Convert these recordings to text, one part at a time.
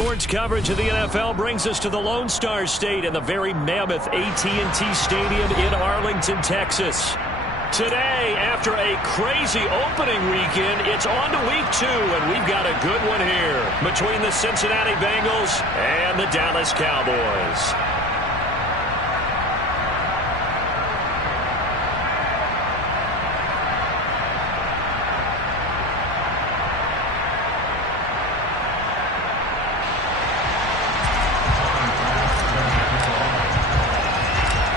Sports coverage of the NFL brings us to the Lone Star State and the very mammoth AT&T Stadium in Arlington, Texas. Today, after a crazy opening weekend, it's on to week 2, and we've got a good one here between the Cincinnati Bengals and the Dallas Cowboys.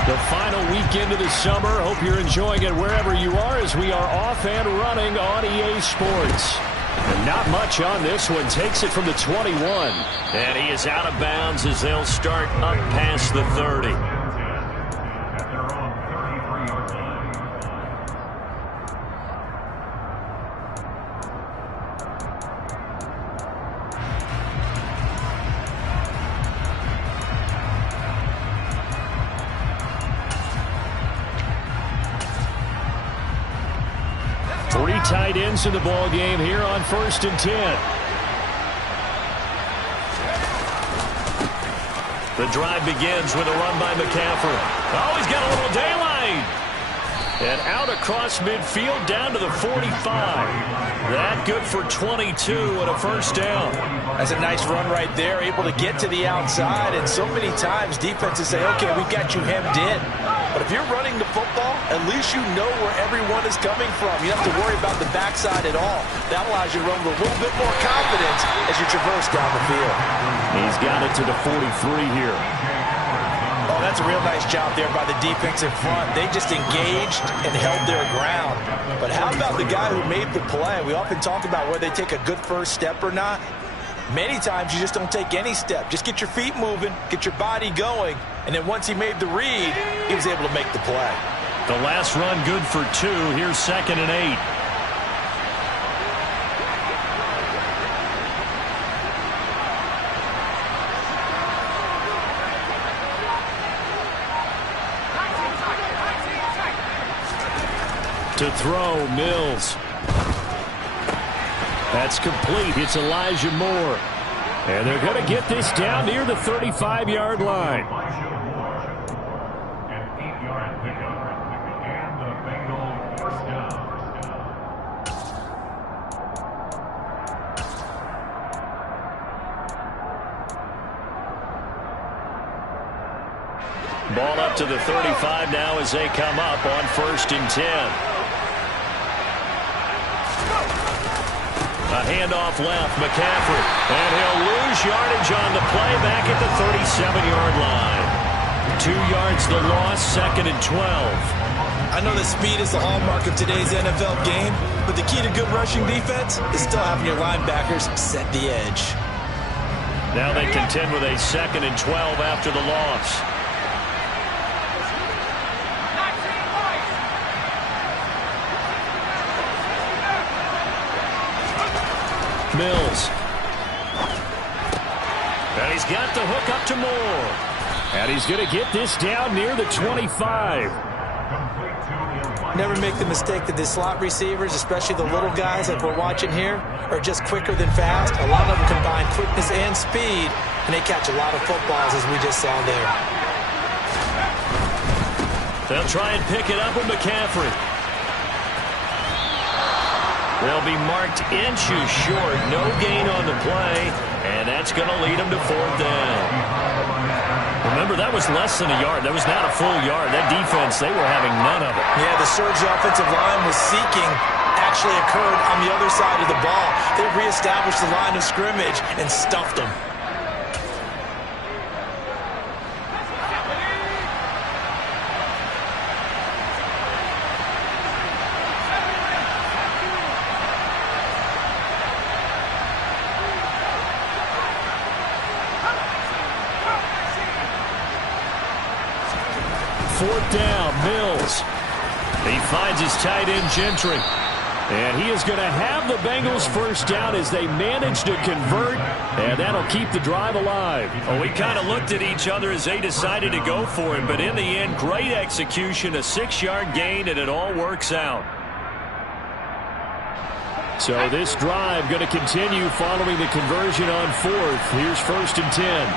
The final weekend of the summer. Hope you're enjoying it wherever you are as we are off and running on EA Sports. And not much on this one. Takes it from the 21. And he is out of bounds as they'll start up past the 30. 3 tight ends in the ball game here on 1st and 10. The drive begins with a run by McCaffrey. Oh, he's got a little daylight. And out across midfield down to the 45. That good for 22 and a first down. That's a nice run right there, able to get to the outside. And so many times defenses say, okay, we've got you hemmed in. But if you're running the football, at least you know where everyone is coming from. You don't have to worry about the backside at all. That allows you to run with a little bit more confidence as you traverse down the field. He's got it to the 43 here. Oh, that's a real nice job there by the defensive front. They just engaged and held their ground. But how about the guy who made the play? We often talk about whether they take a good first step or not. Many times you just don't take any step. Just get your feet moving, get your body going, and then once he made the read, he was able to make the play. The last run good for 2. Here's 2nd and 8. To throw, Mills. That's complete. It's Elijah Moore. And they're going to get this down near the 35-yard line. Ball up to the 35 now as they come up on 1st and 10. A handoff left, McCaffrey. And he'll lose yardage on the play back at the 37-yard line. 2 yards the loss, 2nd and 12. I know that speed is the hallmark of today's NFL game, but the key to good rushing defense is still having your linebackers set the edge. Now they contend with a 2nd and 12 after the loss. Mills. And he's got the hook up to Moore. And he's going to get this down near the 25. Never make the mistake that the slot receivers, especially the little guys like we're watching here, are just quicker than fast. A lot of them combine quickness and speed, and they catch a lot of footballs, as we just saw there. They'll try and pick it up with McCaffrey. They'll be marked inches short. No gain on the play, and that's going to lead them to 4th down. Remember, that was less than a yard. That was not a full yard. That defense, they were having none of it. Yeah, the surge offensive line was seeking actually occurred on the other side of the ball. They reestablished the line of scrimmage and stuffed them. Down, Mills. He finds his tight end, Gentry. And he is going to have the Bengals first down as they manage to convert, and that'll keep the drive alive. Oh, we kind of looked at each other as they decided to go for it, but in the end, great execution, a 6-yard gain, and it all works out. So this drive going to continue following the conversion on fourth. Here's 1st and 10.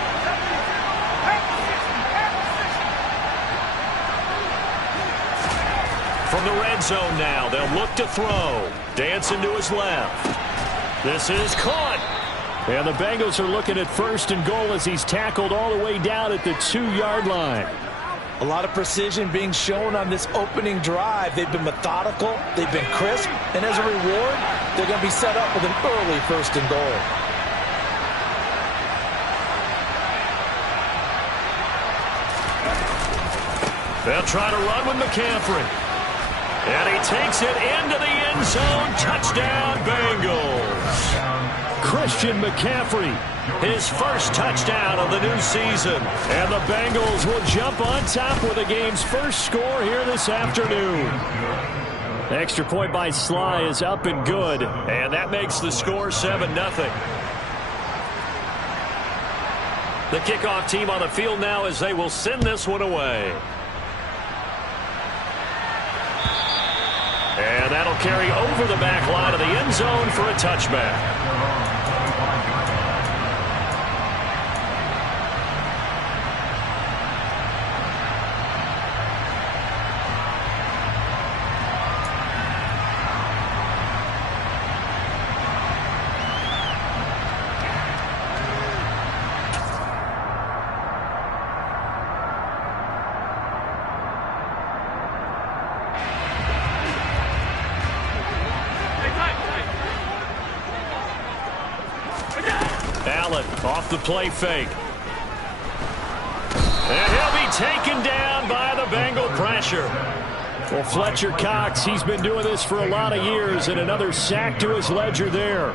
From the red zone now, they'll look to throw. Dancing to his left. This is caught. And the Bengals are looking at 1st and goal as he's tackled all the way down at the 2-yard line. A lot of precision being shown on this opening drive. They've been methodical, they've been crisp, and as a reward, they're going to be set up with an early 1st and goal. They'll try to run with McCaffrey. And he takes it into the end zone. Touchdown, Bengals. Christian McCaffrey, his first touchdown of the new season. And the Bengals will jump on top with the game's first score here this afternoon. The extra point by Sly is up and good. And that makes the score 7-0. The kickoff team on the field now as they will send this one away. And that'll carry over the back line of the end zone for a touchback. Off the play fake. And he'll be taken down by the Bengal pressure. Well, Fletcher Cox, he's been doing this for a lot of years, and another sack to his ledger there.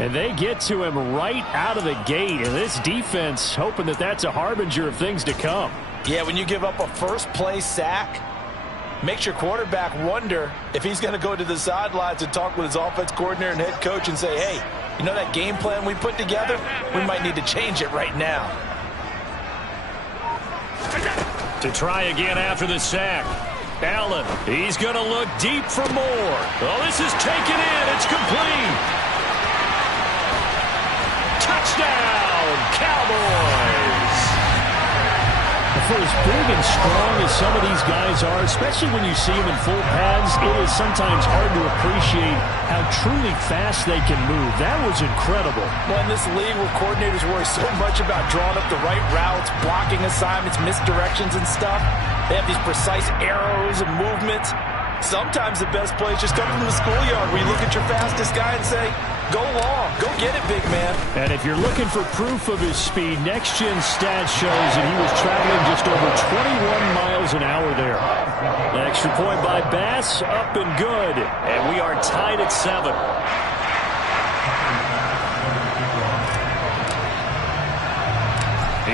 And they get to him right out of the gate, and this defense hoping that that's a harbinger of things to come. Yeah, when you give up a first-play sack, makes your quarterback wonder if he's going to go to the sidelines and talk with his offense coordinator and head coach and say, hey, you know that game plan we put together? We might need to change it right now. To try again after the sack. Allen, he's going to look deep for more. Oh, this is taken in. It's complete. Touchdown, Cowboys. For as big and strong as some of these guys are, especially when you see them in full pads, it is sometimes hard to appreciate how truly fast they can move. That was incredible. Well, in this league where coordinators worry so much about drawing up the right routes, blocking assignments, misdirections and stuff, they have these precise arrows and movements. Sometimes the best plays just come from the schoolyard where you look at your fastest guy and say, go long, go get it, big man. And if you're looking for proof of his speed, Next Gen Stats shows that he was traveling just over 21 miles an hour there. An extra point by Bass, up and good. And we are tied at 7.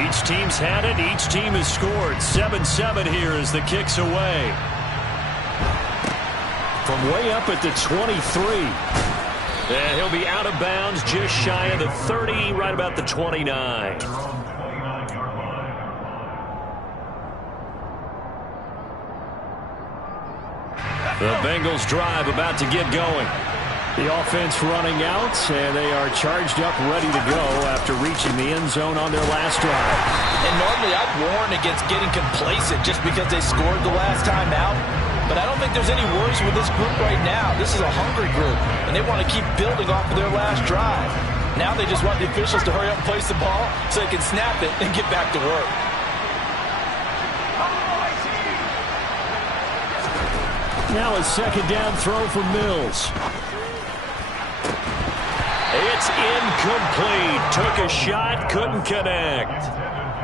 Each team's had it, each team has scored. 7-7 here as the kick's away. From way up at the 23. And he'll be out of bounds just shy of the 30, right about the 29. The Bengals drive about to get going. The offense running out, and they are charged up, ready to go after reaching the end zone on their last drive. And normally I'd warn against getting complacent just because they scored the last time out. But I don't think there's any worries with this group right now. This is a hungry group, and they want to keep building off of their last drive. Now they just want the officials to hurry up and place the ball so they can snap it and get back to work. Now a second down throw for Mills. It's incomplete. Took a shot, couldn't connect.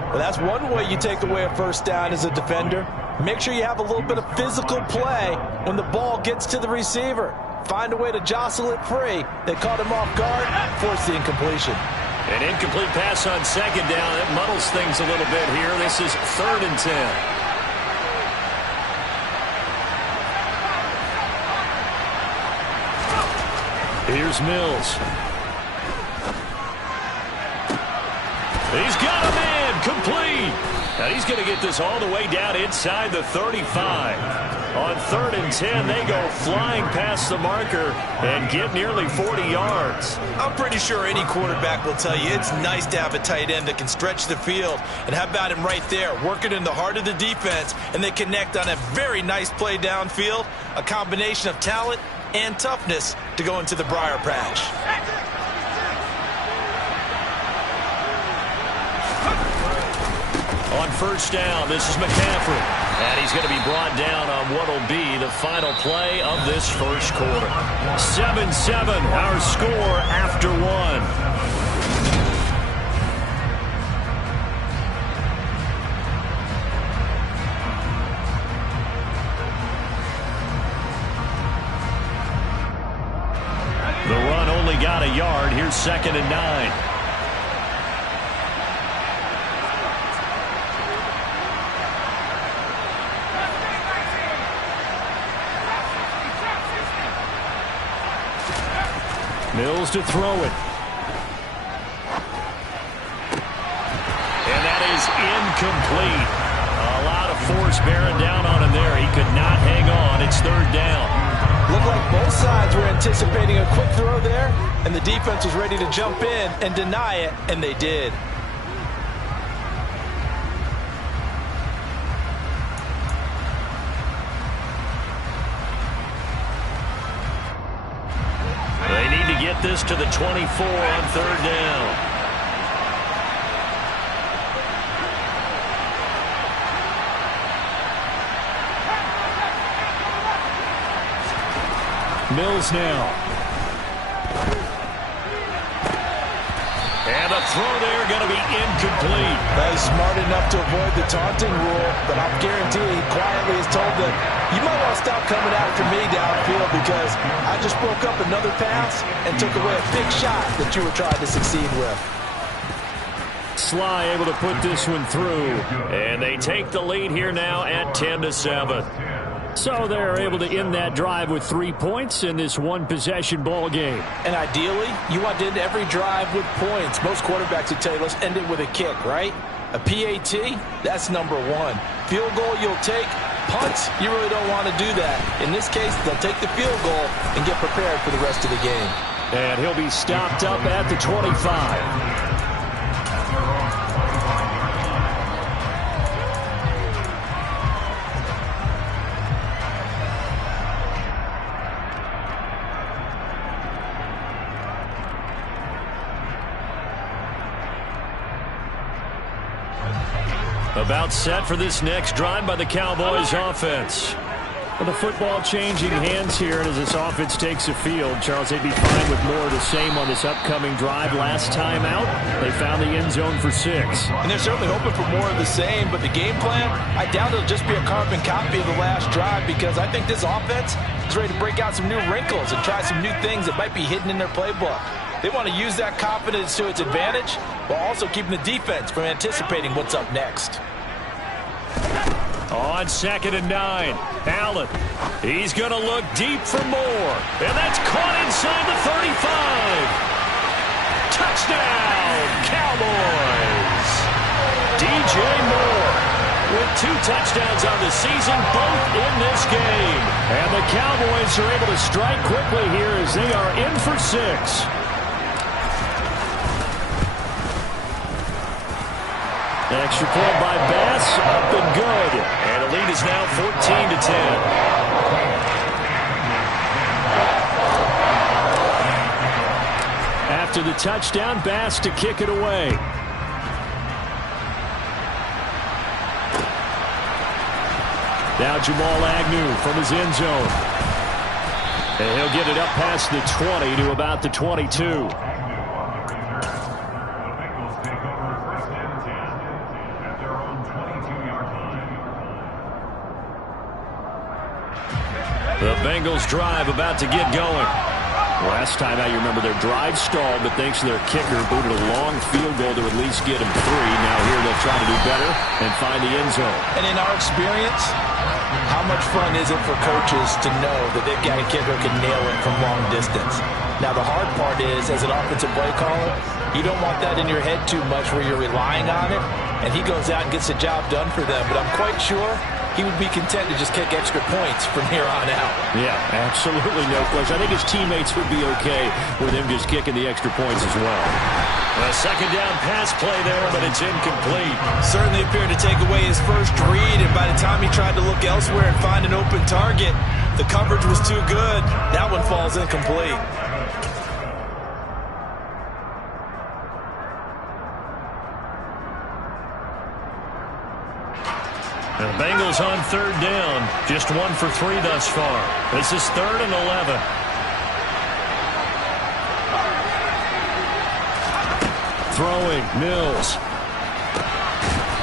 Well, that's one way you take away a first down as a defender. Make sure you have a little bit of physical play when the ball gets to the receiver. Find a way to jostle it free. They caught him off guard, forced the incompletion. An incomplete pass on second down. That muddles things a little bit here. This is 3rd and 10. Here's Mills. He's got him in, complete. Now he's going to get this all the way down inside the 35. On 3rd and 10, they go flying past the marker and get nearly 40 yards. I'm pretty sure any quarterback will tell you it's nice to have a tight end that can stretch the field. And how about him right there, working in the heart of the defense, and they connect on a very nice play downfield, a combination of talent and toughness to go into the briar patch. On 1st down, this is McCaffrey. And he's going to be brought down on what will be the final play of this first quarter. 7-7, our score after 1. The run only got a yard. Here's 2nd and 9. Mills to throw it. And that is incomplete. A lot of force bearing down on him there. He could not hang on. It's 3rd down. Looked like both sides were anticipating a quick throw there, and the defense was ready to jump in and deny it, and they did. They need to get this to the 24 on 3rd down. Mills now. And a throw there going to be incomplete. That is smart enough to avoid the taunting rule, but I'm guaranteeing he quietly has told them, you might want to stop coming after me downfield because I just broke up another pass and took away a big shot that you were trying to succeed with. Sly able to put this one through. And they take the lead here now at 10-7. So they're able to end that drive with 3 points in this one-possession ball game. And ideally, you want to end every drive with points. Most quarterbacks would tell you, let's end it with a kick, right? A PAT, that's number 1. Field goal you'll take. Punts, you really don't want to do that. In this case, they'll take the field goal and get prepared for the rest of the game. And he'll be stopped up at the 25. About set for this next drive by the Cowboys offense. Well, the football changing hands here, and as this offense takes the field, Charles, they'd be fine with more of the same on this upcoming drive. Last time out, they found the end zone for 6. And they're certainly hoping for more of the same, but the game plan, I doubt it'll just be a carbon copy of the last drive because I think this offense is ready to break out some new wrinkles and try some new things that might be hidden in their playbook. They want to use that confidence to its advantage while also keeping the defense from anticipating what's up next. On 2nd and 9, Allen. He's going to look deep for more. And that's caught inside the 35. Touchdown, Cowboys. DJ Moore with 2 touchdowns on the season, both in this game. And the Cowboys are able to strike quickly here as they are in for 6. Extra point by Bass, up and good. And the lead is now 14-10. After the touchdown, Bass to kick it away. Now Jamal Agnew from his end zone. And he'll get it up past the 20 to about the 22. The Bengals drive about to get going. Last time out, you remember their drive stalled, but thanks to their kicker, booted a long field goal to at least get them 3. Now here they'll try to do better and find the end zone. And in our experience, how much fun is it for coaches to know that they've got a kicker who can nail it from long distance? Now the hard part is, as an offensive play caller, you don't want that in your head too much where you're relying on it, and he goes out and gets the job done for them. But I'm quite sure he would be content to just kick extra points from here on out. Yeah, absolutely no question. I think his teammates would be okay with him just kicking the extra points as well. A second down pass play there, but it's incomplete. Certainly appeared to take away his first read, and by the time he tried to look elsewhere and find an open target, the coverage was too good. That one falls incomplete. The Bengals on third down. Just 1 for 3 thus far. This is 3rd and 11. Throwing, Mills.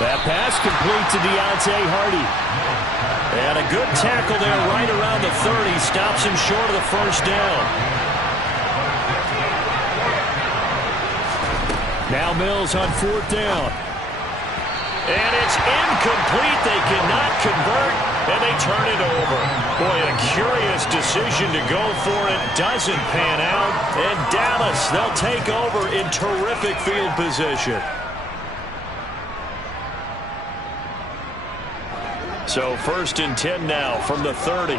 That pass complete to Deontay Hardy. And a good tackle there right around the 30. Stops him short of the first down. Now Mills on 4th down. And it's incomplete. They cannot convert, and they turn it over. Boy, a curious decision to go for it. Doesn't pan out. And Dallas, they'll take over in terrific field position. So 1st and 10 now from the 30.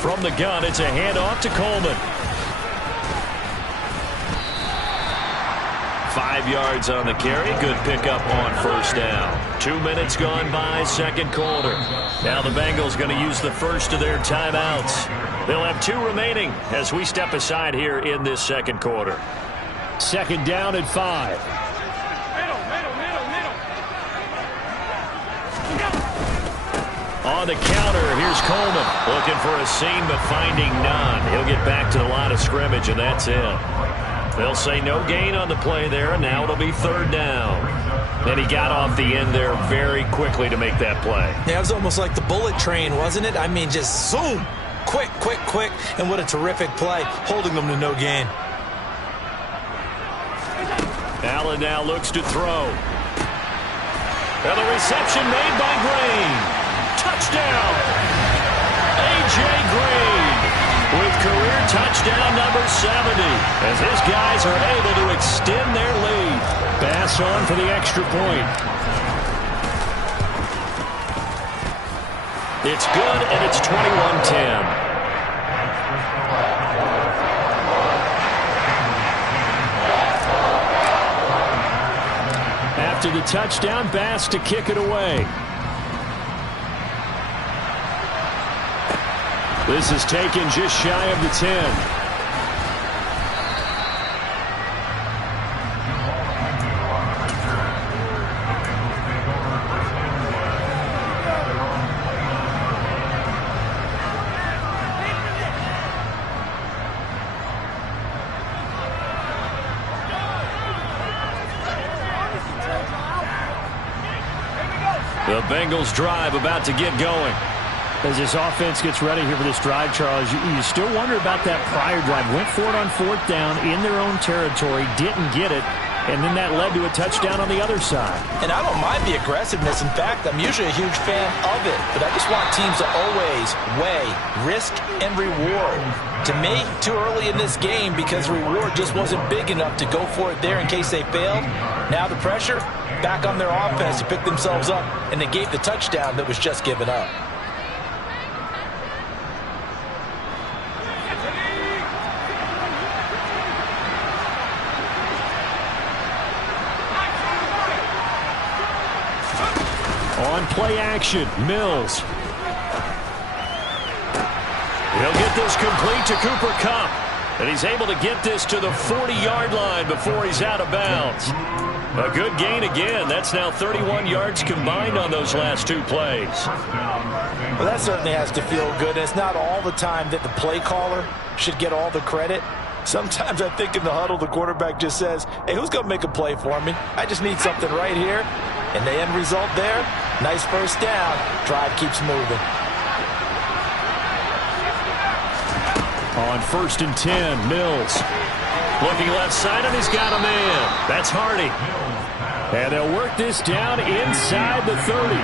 From the gun, it's a handoff to Coleman. 5 yards on the carry. Good pickup on first down. 2 minutes gone by, second quarter. Now the Bengals going to use the first of their timeouts. They'll have 2 remaining as we step aside here in this second quarter. Second down at 5. On the counter, here's Coleman. Looking for a seam, but finding none. He'll get back to the line of scrimmage, and that's it. They'll say no gain on the play there, and now it'll be 3rd down. And he got off the end there very quickly to make that play. Yeah, it was almost like the bullet train, wasn't it? I mean, just zoom. Quick, quick, quick. And what a terrific play, holding them to no gain. Allen now looks to throw. And the reception made by Green. Touchdown! A.J. Green with career touchdown number 70 as his guys are able to extend their lead. Pass on for the extra point. It's good, and it's 21-10. After the touchdown, Bass to kick it away. This is taken just shy of the 10. The Bengals drive about to get going. As this offense gets ready here for this drive, Charles, you still wonder about that prior drive. Went for it on 4th down in their own territory, didn't get it, and then that led to a touchdown on the other side. And I don't mind the aggressiveness. In fact, I'm usually a huge fan of it, but I just want teams to always weigh risk and reward. To me, too early in this game because the reward just wasn't big enough to go for it there in case they failed. Now the pressure back on their offense to pick themselves up, and they gave the touchdown that was just given up. On play action, Mills. He'll get this complete to Cooper Kupp. And he's able to get this to the 40-yard line before he's out of bounds. A good gain again. That's now 31 yards combined on those last 2 plays. Well, that certainly has to feel good. It's not all the time that the play caller should get all the credit. Sometimes I think in the huddle, the quarterback just says, hey, who's going to make a play for me? I just need something right here. And the end result there, nice first down. Drive keeps moving. On 1st and 10, Mills. Looking left side, and he's got a man. That's Hardy. And they'll work this down inside the 30.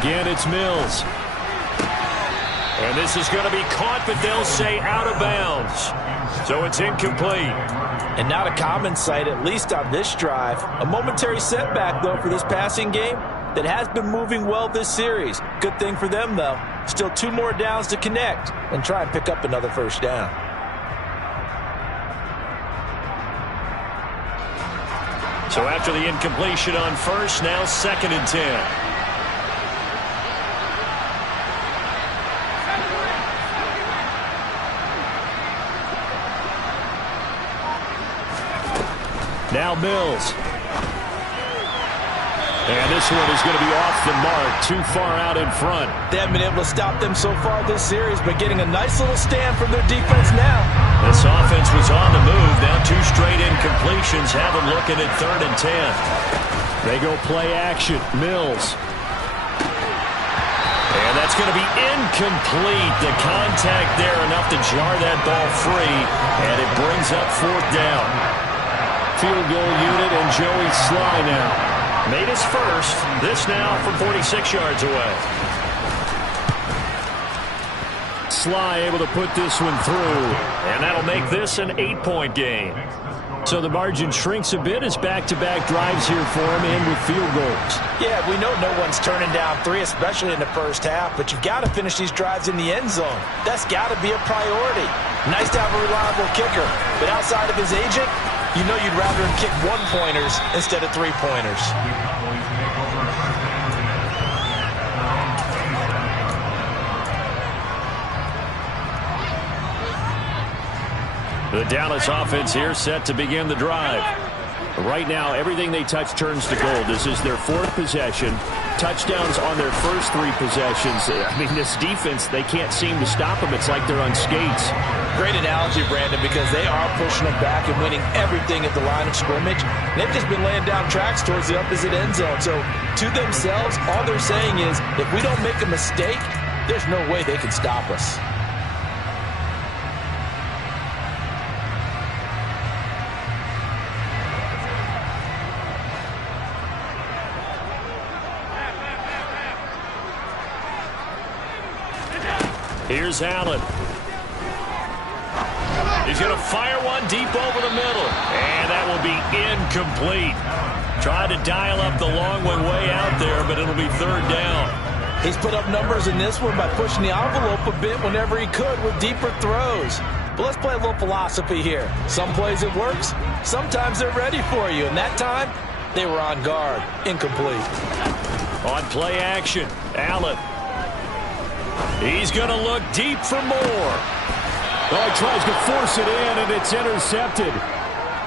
Again, it's Mills. And this is going to be caught, but they'll say out of bounds. So it's incomplete. And not a common sight, at least on this drive. A momentary setback, though, for this passing game that has been moving well this series. Good thing for them, though. Still 2 more downs to connect and try and pick up another first down. So after the incompletion on first, now 2nd and 10. Now Mills. And this one is going to be off the mark, too far out in front. They haven't been able to stop them so far this series, but getting a nice little stand from their defense now. This offense was on the move. Now 2 straight incompletions have them looking at 3rd and 10. They go play action. Mills. And that's going to be incomplete. The contact there enough to jar that ball free, and it brings up 4th down. Field goal unit and Joey Sly now. Made his first. This now from 46 yards away. Sly able to put this one through, and that'll make this an 8-point game. So the margin shrinks a bit as back-to-back drives here for him and with field goals. Yeah, we know no one's turning down 3, especially in the first half, but you've got to finish these drives in the end zone. That's got to be a priority. Nice to have a reliable kicker, but outside of his agent, you know you'd rather him kick 1-pointers instead of 3-pointers. The Dallas offense here set to begin the drive. Right now, everything they touch turns to gold. This is their 4th possession. Touchdowns on their first 3 possessions. I mean, this defense, they can't seem to stop them. It's like they're on skates. Great analogy, Brandon, because they are pushing them back and winning everything at the line of scrimmage. They've just been laying down tracks towards the opposite end zone. So, to themselves, all they're saying is, if we don't make a mistake, there's no way they can stop us. Here's Allen. He's going to fire one deep over the middle. And that will be incomplete. Tried to dial up the long one way out there, but it'll be 3rd down. He's put up numbers in this one by pushing the envelope a bit whenever he could with deeper throws. But let's play a little philosophy here. Some plays it works. Sometimes they're ready for you. And that time, they were on guard. Incomplete. On play action, Allen. He's going to look deep for more. Oh, he tries to force it in, and it's intercepted.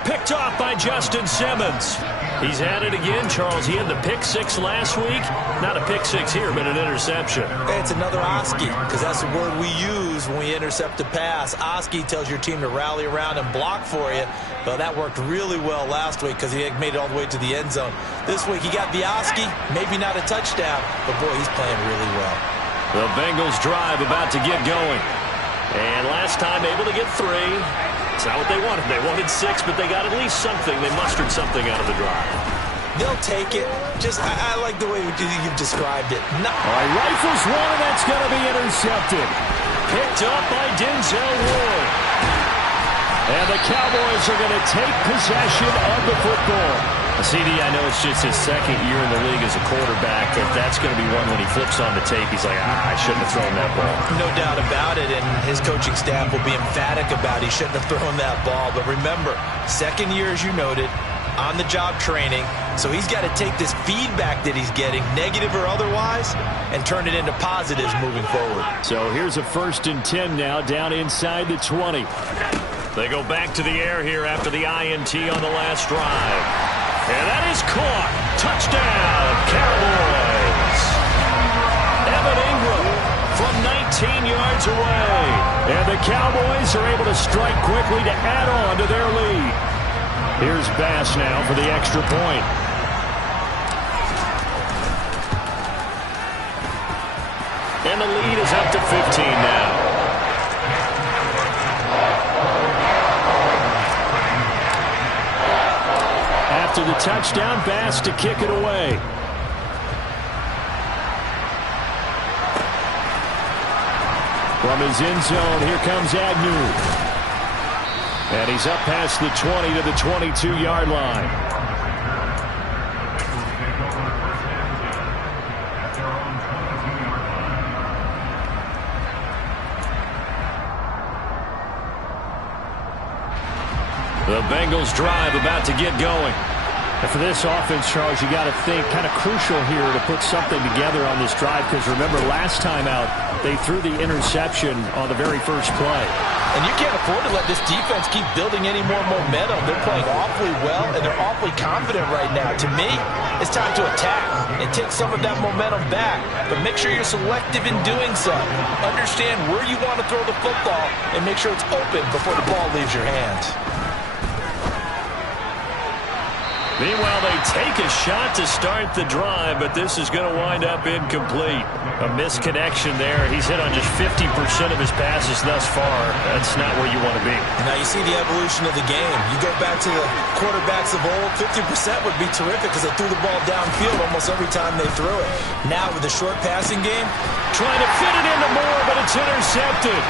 Picked off by Justin Simmons. He's at it again, Charles. He had the pick 6 last week. Not a pick 6 here, but an interception. Hey, it's another Oski, because that's the word we use when we intercept a pass. Oski tells your team to rally around and block for you. Well, that worked really well last week because he made it all the way to the end zone. This week he got the Oski, maybe not a touchdown, but boy, he's playing really well. The Bengals drive about to get going. And last time able to get 3. It's not what they wanted. They wanted 6, but they got at least something. They mustered something out of the drive. They'll take it. I like the way you've described it. No. All right, rifles one, and that's going to be intercepted. Picked up by Denzel Ward. And the Cowboys are going to take possession of the football. CD, I know it's just his 2nd year in the league as a quarterback, but that's going to be one when he flips on the tape. He's like, I shouldn't have thrown that ball. No doubt about it, and his coaching staff will be emphatic about he shouldn't have thrown that ball. But remember, 2nd year, as you noted, on-the-job training, so he's got to take this feedback that he's getting, negative or otherwise, and turn it into positives moving forward. So here's a 1st and 10 now, down inside the 20. They go back to the air here after the INT on the last drive. And that is caught. Touchdown, Cowboys. Evan Ingram from 19 yards away. And the Cowboys are able to strike quickly to add on to their lead. Here's Bass now for the extra point. And the lead is up to 15 now. After the touchdown, Bass to kick it away. From his end zone, here comes Agnew. And he's up past the 20 to the 22-yard line. The Bengals drive about to get going. And for this offense, Charles, you got to think kind of crucial here to put something together on this drive, because remember last time out they threw the interception on the very first play. And you can't afford to let this defense keep building any more momentum. They're playing awfully well, and they're awfully confident right now. To me, it's time to attack and take some of that momentum back. But make sure you're selective in doing so. Understand where you want to throw the football and make sure it's open before the ball leaves your hands. Meanwhile, they take a shot to start the drive, but this is going to wind up incomplete. A misconnection there. He's hit on just 50% of his passes thus far. That's not where you want to be. Now you see the evolution of the game. You go back to the quarterbacks of old, 50% would be terrific because they threw the ball downfield almost every time they threw it. Now with the short passing game, trying to fit it into Moore, but it's intercepted.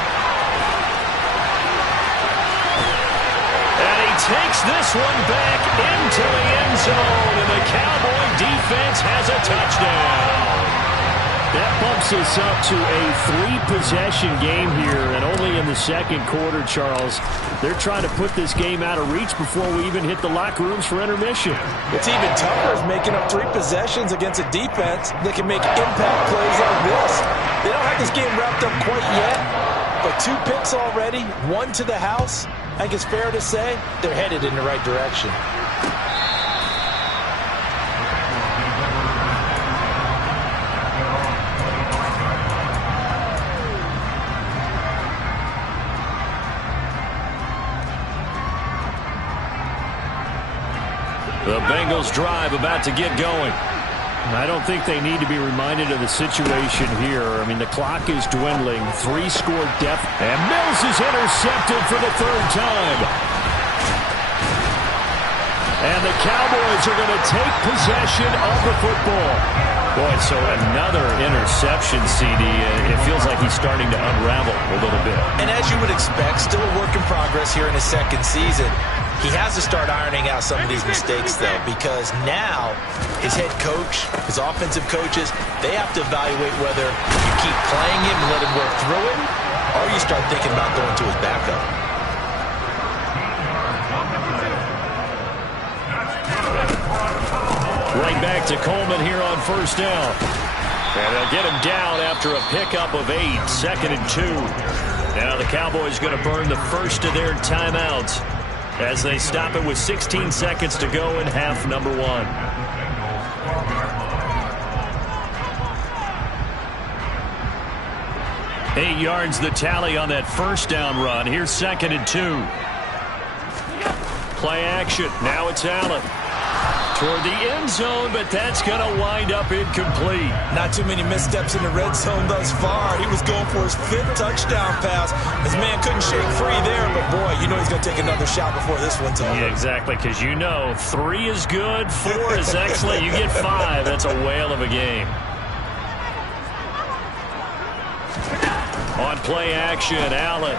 Takes this one back into the end zone, and the Cowboy defense has a touchdown. That bumps us up to a 3-possession game here, and only in the second quarter, Charles. They're trying to put this game out of reach before we even hit the locker rooms for intermission. It's even tougher as making up 3 possessions against a defense that can make impact plays like this. They don't have this game wrapped up quite yet, but 2 picks already, 1 to the house. I think it's fair to say they're headed in the right direction. The Bengals drive about to get going. I don't think they need to be reminded of the situation here. I mean, the clock is dwindling. 3-score deficit. And Mills is intercepted for the 3rd time. And the Cowboys are going to take possession of the football. Boy, so another interception, CD. It feels like he's starting to unravel a little bit. And as you would expect, still a work in progress here in his second season. He has to start ironing out some of these mistakes, though, because now his head coach, his offensive coaches, they have to evaluate whether you keep playing him and let him work through it, or you start thinking about going to his backup. Right back to Coleman here on 1st down. And they'll get him down after a pickup of 8, 2nd and 2. Now the Cowboys going to burn the first of their timeouts as they stop it with 16 seconds to go in half number 1. Eight yards the tally on that 1st down run. Here's 2nd and 2. Play action. Now it's Allen. Toward the end zone, but that's going to wind up incomplete. Not too many missteps in the red zone thus far. He was going for his 5th touchdown pass. His man couldn't shake free there, but boy, you know he's going to take another shot before this one's over. Yeah, exactly, because you know 3 is good, 4 is excellent. You get 5. That's a whale of a game. On play action, Allen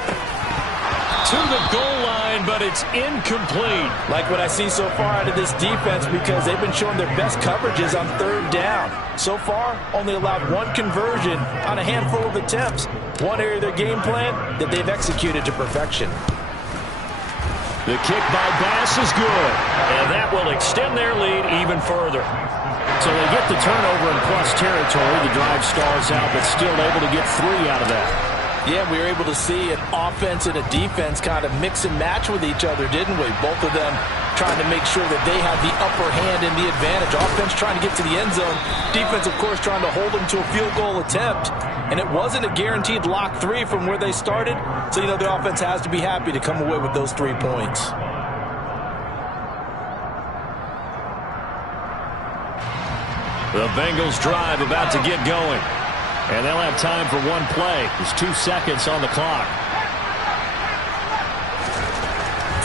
to the goal line, but it's incomplete. Like what I see so far out of this defense, because they've been showing their best coverages on 3rd down. So far, only allowed 1 conversion on a handful of attempts. One area of their game plan that they've executed to perfection. The kick by Bass is good, and that will extend their lead even further. So they get the turnover in plus territory. The drive stalls out, but still able to get 3 out of that. Yeah, we were able to see an offense and a defense kind of mix and match with each other, didn't we? Both of them trying to make sure that they have the upper hand and the advantage. Offense trying to get to the end zone. Defense, of course, trying to hold them to a field goal attempt. And it wasn't a guaranteed lock 3 from where they started. So, you know, the offense has to be happy to come away with those 3 points. The Bengals drive about to get going. And they'll have time for 1 play. There's 2 seconds on the clock.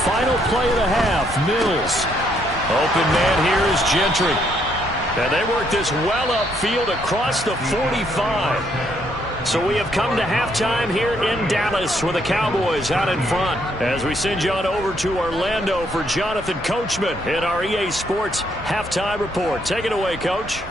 Final play of the half, Mills. Open man here is Gentry. And they work this well upfield across the 45. So we have come to halftime here in Dallas with the Cowboys out in front. As we send you on over to Orlando for Jonathan Coachman in our EA Sports Halftime Report. Take it away, Coach.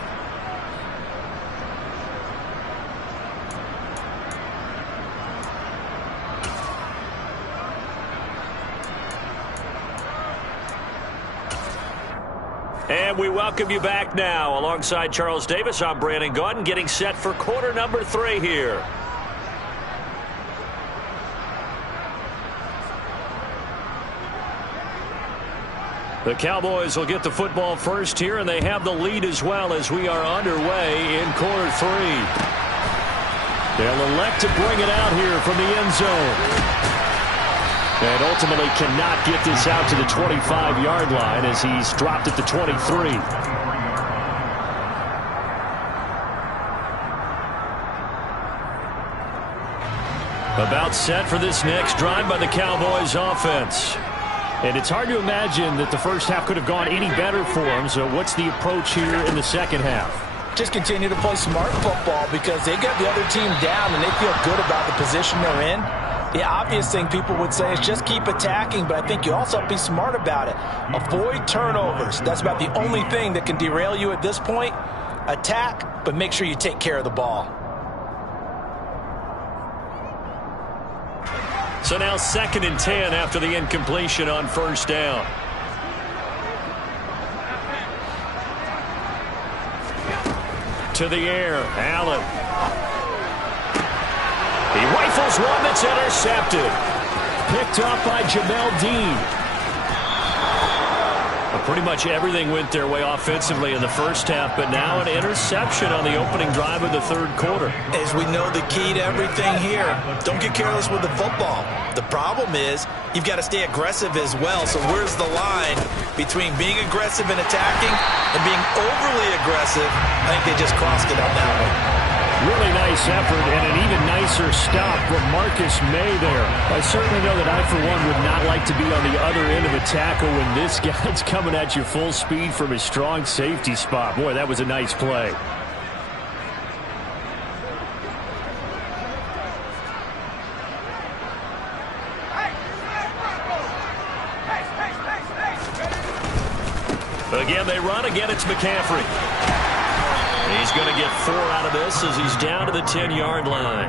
And we welcome you back now. Alongside Charles Davis, I'm Brandon Gaudin, getting set for quarter number 3 here. The Cowboys will get the football first here, and they have the lead as well as we are underway in quarter 3. They'll elect to bring it out here from the end zone. And ultimately cannot get this out to the 25-yard line as he's dropped at the 23. About set for this next drive by the Cowboys offense. And it's hard to imagine that the first half could have gone any better for them. So what's the approach here in the second half? Just continue to play smart football because they got the other team down and they feel good about the position they're in. The obvious thing people would say is just keep attacking, but I think you also have to be smart about it. Avoid turnovers. That's about the only thing that can derail you at this point. Attack, but make sure you take care of the ball. So now 2nd and 10 after the incompletion on first down. To the air, Allen. He rifles one that's intercepted. Picked up by Jamel Dean. Pretty much everything went their way offensively in the first half, but now an interception on the opening drive of the third quarter. As we know, the key to everything here, don't get careless with the football. The problem is you've got to stay aggressive as well. So where's the line between being aggressive and attacking and being overly aggressive? I think they just crossed it on that one. Really nice effort and an even nicer stop from Marcus May there. I certainly know that I, for one, would not like to be on the other end of a tackle when this guy's coming at you full speed from his strong safety spot. Boy, that was a nice play. Again, they run. Again, it's McCaffrey. He's going to get 4 out of this as he's down to the 10-yard line.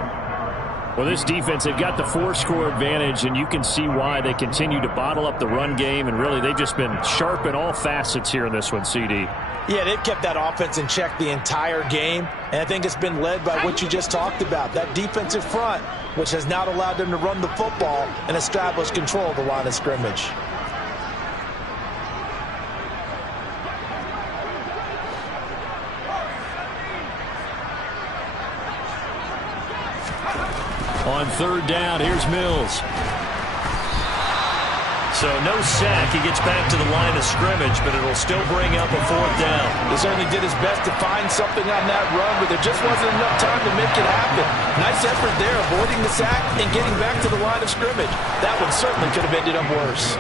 Well, this defense, they've got the 4-score advantage, and you can see why they continue to bottle up the run game, and really they've just been sharp in all facets here in this one, CD. Yeah, they've kept that offense in check the entire game, and I think it's been led by what you just talked about, that defensive front, which has not allowed them to run the football and establish control of the line of scrimmage. On third down, here's Mills. So no sack. He gets back to the line of scrimmage, but it'll still bring up a 4th down. He certainly did his best to find something on that run, but there just wasn't enough time to make it happen. Nice effort there, avoiding the sack and getting back to the line of scrimmage. That one certainly could have ended up worse.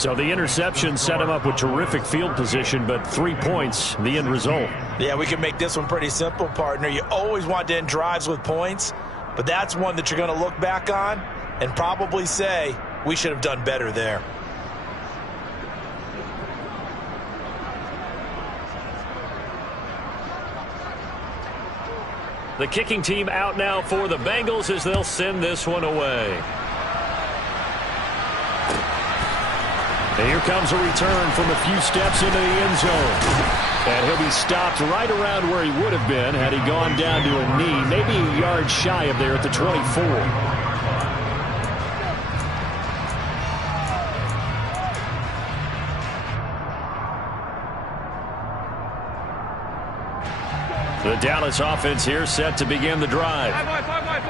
So the interception set him up with terrific field position, but 3 points, the end result. Yeah, we can make this one pretty simple, partner. You always want to end drives with points, but that's one that you're going to look back on and probably say, we should have done better there. The kicking team out now for the Bengals as they'll send this one away. And here comes a return from a few steps into the end zone. And he'll be stopped right around where he would have been had he gone down to a knee, maybe a yard shy of there at the 24. The Dallas offense here set to begin the drive.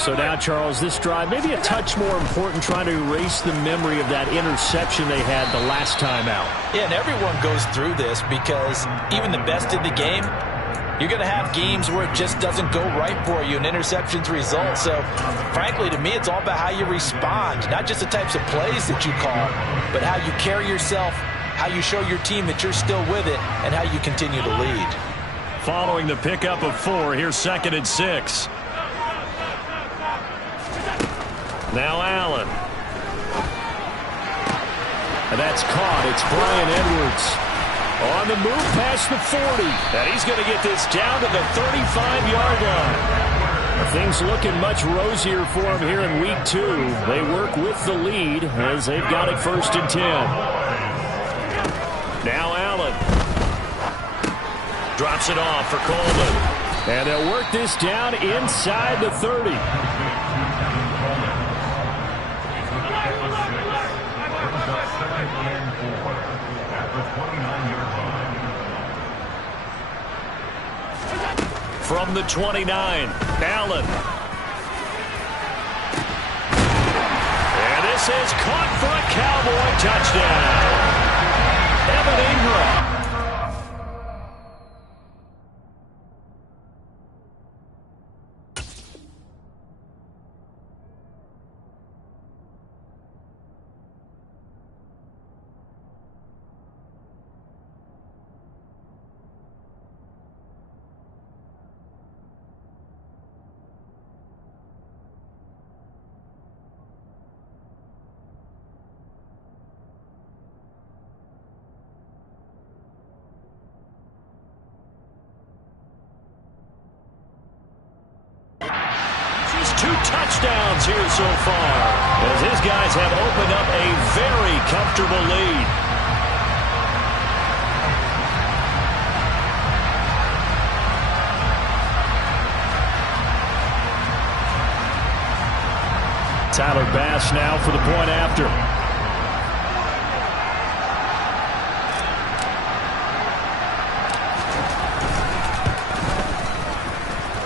So now, Charles, this drive maybe a touch more important, trying to erase the memory of that interception they had the last time out. Yeah, and everyone goes through this because even the best in the game, you're going to have games where it just doesn't go right for you and interceptions result. So, frankly, to me, it's all about how you respond, not just the types of plays that you call, but how you carry yourself, how you show your team that you're still with it, and how you continue to lead. Following the pickup of 4, here's 2nd and 6. Now Allen. And that's caught. It's Brian Edwards. On the move past the 40. And he's going to get this down to the 35-yard line. Things looking much rosier for him here in week 2. They work with the lead as they've got it 1st and 10. Now Allen. Drops it off for Coleman. And they'll work this down inside the 30. From the 29, Allen. And this is caught for a Cowboy touchdown. Evan Ingram. Touchdowns here so far as his guys have opened up a very comfortable lead. Tyler Bass now for the point after.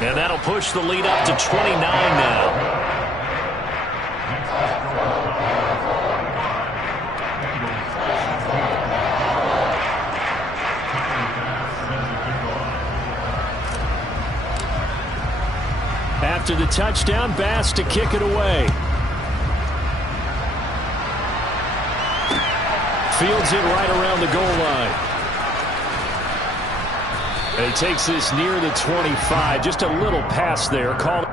And that'll push the lead up to 29 now. After the touchdown, Bass to kick it away. Fields it right around the goal line. And he takes this near the 25. Just a little pass there. Called.